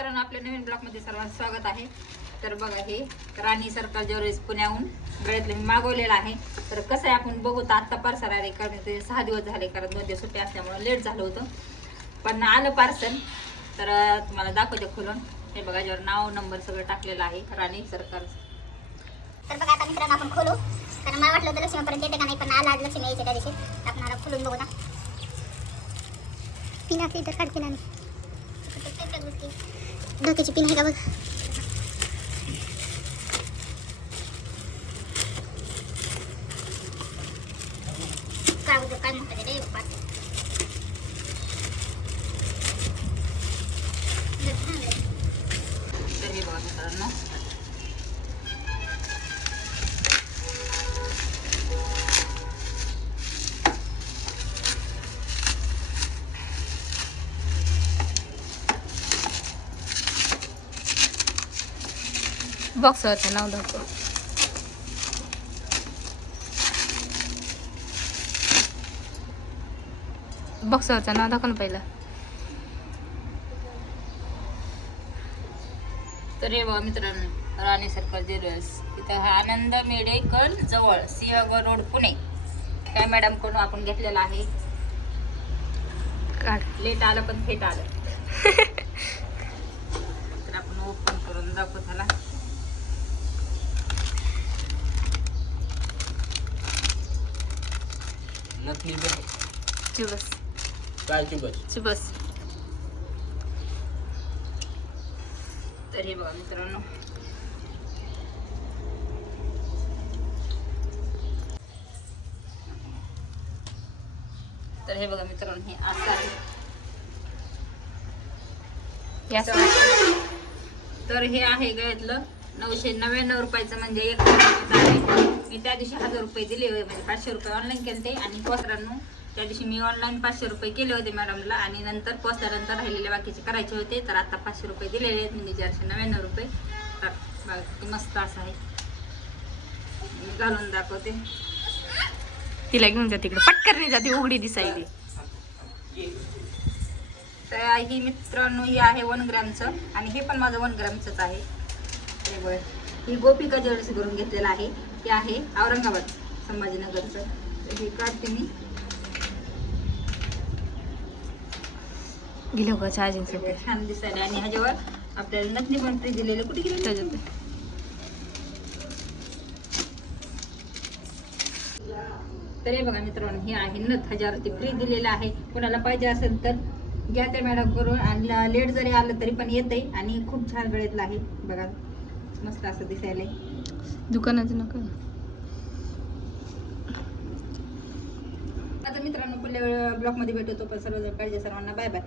मित्रांनो, आपल्या नवीन ब्लॉगमध्ये सर्वांचं स्वागत आहे. तर बघा, हे राणी सर्कल ज्वेलर्स पुण्याहून गळ्यातलं मी मागवलेलं आहे. तर कसं आहे आपण बघू. तर आत्ता पार्सल आले, कारण ते 6 दिवस झाले, कारण 2 दिवस सुट्टी असल्यामुळे लेट झालं होतं, पण आलं पार्सल. तर तुम्हाला दाखवते खोलून. हे बघा, ज्यावर नाव नंबर सगळं टाकलेलं आहे, राणी सर्कल. तर बघा आता मित्रांनो, आपण खोलू. कारण मला वाटलं होतं लक्ष्मीपर्यंत येते का नाही, पण आला आज लक्ष्मी यायचे त्या दिवशी. आपण आता खोलून बघू ना. पिन असली तर काढ पिनाने. डोक्याची पिन आहे का बघ. काय म्हणतात रे बाबा. तर हे बघा मित्रांनो, बॉक्सवरचं नाव दाखव. बॉक्सवरचं नाव दाखव ना पहिलं. तर हे बघा मित्रांनो, राणी सर्कल ज्वेलर्स, इथं हा आनंद मेडिकल जवळ, सिंहगड रोड, पुणे. काय मॅडम कोण आपण घेतलेला आहे. काढ. लेट आलं पण फेट आलं. तर आपण ओपन करून दाखवू त्याला. नकली चिबस काय चिबस. चिबस. तर हे बघा मित्रांनो, तर हे बघा मित्रांनो, हे असं आहे. तर हे आहे गळ्यातलं 999 रुपयाचं, म्हणजे 1 रुपयाचं आहे. मी त्या दिवशी 1000 रुपये दिले होते, म्हणजे 500 रुपये ऑनलाईन केले ते. आणि पोस्टरांनो, त्या दिवशी मी ऑनलाईन 500 रुपये केले होते मॅडमला, आणि नंतर पोस्टरानंतर राहिलेले बाकीचे करायचे होते. तर आता 500 रुपये दिलेले आहेत, म्हणजे 499 रुपये. तर बघा किती मस्त असं आहे. मी घालून दाखवते. तिला घेऊन जा तिकडे, पटकन जाते, उघडी दिसायली. तर ही मित्रांनो, ही आहे 1 ग्रॅमचं, आणि हे पण माझं 1 ग्रॅमचंच आहे. हे बघ, ही गोपिका ज्वेलर्स करून घेतलेलं आहे. हे आहे औरंगाबाद संभाजीनगरचं. तर हे काढते मी. गेलो का चार्जिंग साठी. छान दिसायला, आणि ह्याच्यावर आपल्याला नथनी पण फ्री दिलेले. कुठे गेले त्याच्यात तर हे बघा मित्रांनो, हे आहे नथ, ह्याच्यावरती फ्री दिलेलं आहे. कोणाला पाहिजे असेल तर घ्या त्या मॅडम करून. आणि लेट जरी आलं तरी पण येते, आणि खूप छान गळ्यातलं आहे. बघा मस्त असं दिसायला. दुकानाचं नका. आता मित्रांनो, पुढल्या ब्लॉगमध्ये भेटतो. पण सर्वजण काळजी, सर्वांना बाय बाय.